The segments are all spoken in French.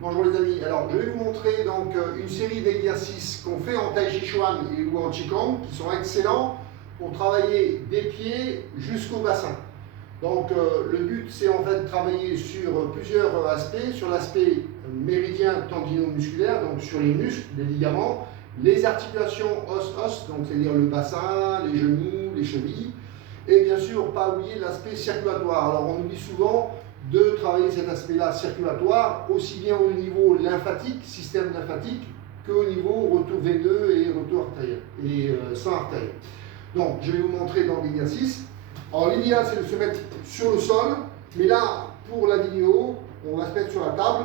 Bonjour les amis, alors je vais vous montrer donc une série d'exercices qu'on fait en Tai Chi Chuan ou en Qigong qui sont excellents pour travailler des pieds jusqu'au bassin. Donc le but c'est en fait de travailler sur plusieurs aspects, sur l'aspect méridien tendino-musculaire, donc sur les muscles, les ligaments, les articulations os-os, donc c'est-à-dire le bassin, les genoux, les chevilles, et bien sûr pas oublier l'aspect circulatoire. Alors on oublie souvent de travailler cet aspect-là circulatoire, aussi bien au niveau lymphatique, système lymphatique, qu'au niveau retour veineux et retour artériel, et sang artériel. Donc, je vais vous montrer dans l'exercice. Alors, l'idéal, c'est de se mettre sur le sol, mais là, pour la vidéo, on va se mettre sur la table.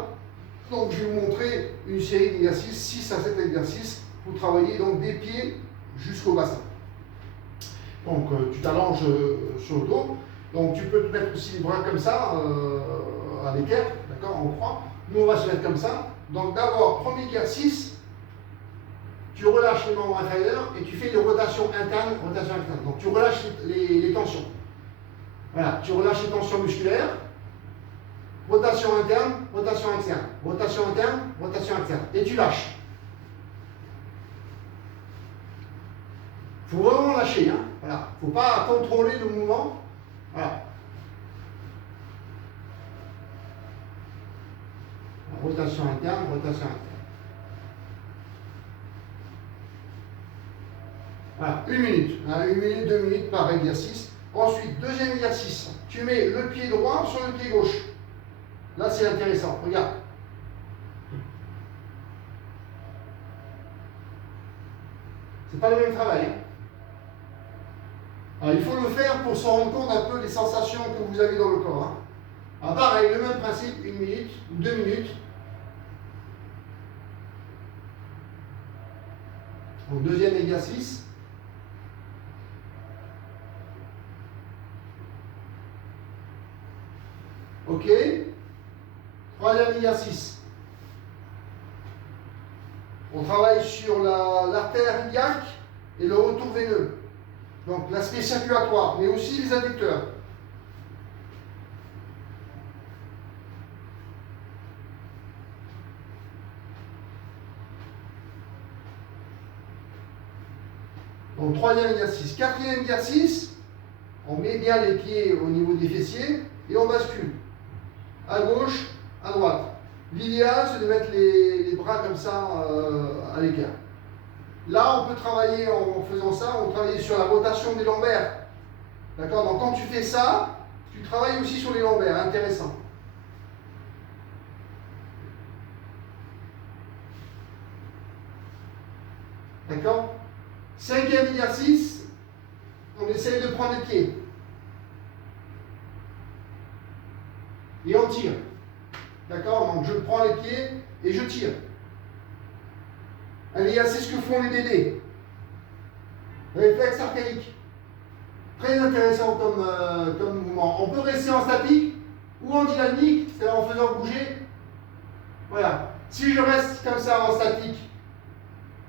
Donc, je vais vous montrer une série d'exercices, 6 à 7 exercices, pour travailler donc des pieds jusqu'au bassin. Donc, tu t'allonges sur le dos. Donc tu peux te mettre aussi les bras comme ça, à l'équerre, d'accord, en croix. Nous on va se mettre comme ça. Donc d'abord, premier exercice, tu relâches les membres inférieurs et tu fais des rotations internes, rotations externes. Donc tu relâches les tensions. Voilà, tu relâches les tensions musculaires, rotation interne, rotation externe, rotation interne, rotation externe. Et tu lâches. Il faut vraiment lâcher, hein. Voilà. Il ne faut pas contrôler le mouvement. Voilà. Rotation interne, rotation interne. Voilà, 1 minute. 1 minute, 2 minutes par exercice. Ensuite, deuxième exercice. Tu mets le pied droit sur le pied gauche. Là, c'est intéressant. Regarde. C'est pas le même travail. Hein. Alors, il faut le faire pour se rendre compte un peu des sensations que vous avez dans le corps. Hein. Alors, pareil, le même principe, 1 minute, 2 minutes. Donc, deuxième exercice. Ok. Troisième exercice. On travaille sur l'artère iliaque et le retour veineux. Donc l'aspect circulatoire, mais aussi les adducteurs. Donc troisième exercice. Quatrième exercice, on met bien les pieds au niveau des fessiers et on bascule. À gauche, à droite. L'idéal, c'est de mettre les bras comme ça à l'écart. Là, on peut travailler en faisant ça, on travaille sur la rotation des lombaires. D'accord? Donc quand tu fais ça, tu travailles aussi sur les lombaires. Intéressant. D'accord? Cinquième exercice, on essaye de prendre les pieds. Et on tire. D'accord? Donc je prends les pieds et je tire. Un exercice que font les Dédés. Réflexe archaïque. Très intéressant comme mouvement. On peut rester en statique ou en dynamique, c'est-à-dire en faisant bouger. Voilà. Si je reste comme ça en statique,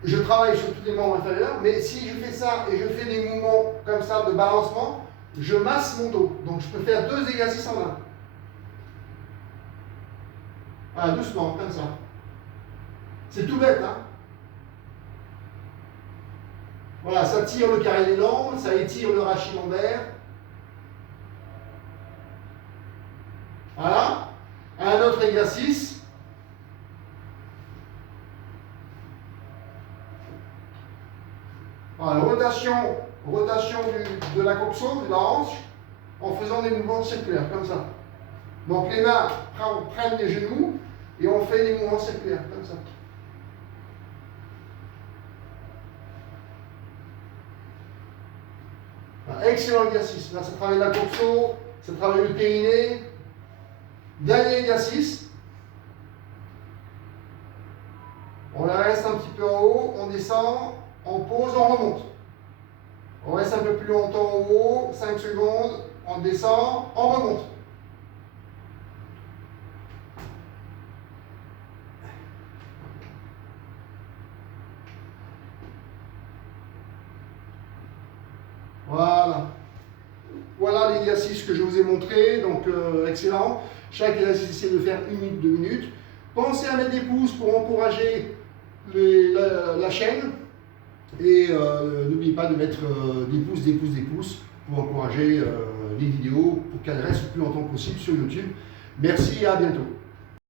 je travaille sur tous les membres inférieurs, mais si je fais ça et je fais des mouvements comme ça de balancement, je masse mon dos. Donc je peux faire 2 exercices en un. Voilà, doucement, comme ça. C'est tout bête, hein? Voilà, ça tire le carré des jambes, ça étire le rachis lombaire. Voilà. Un autre exercice. Voilà, rotation de la coxo, de la hanche, en faisant des mouvements circulaires, comme ça. Donc les mains prennent les genoux et on fait des mouvements circulaires, comme ça. Excellent exercice. Là, ça travaille la coxo, ça travaille le périnée. Dernier exercice. On la reste un petit peu en haut, on descend, on pose, on remonte. On reste un peu plus longtemps en haut, 5 secondes, on descend, on remonte. Voilà. Voilà l'exercice que je vous ai montré, donc excellent. Chaque exercice, c'est de faire 1 minute, 2 minutes. Pensez à mettre des pouces pour encourager la chaîne. Et n'oubliez pas de mettre des pouces pour encourager les vidéos pour qu'elles restent le plus longtemps possible sur YouTube. Merci et à bientôt.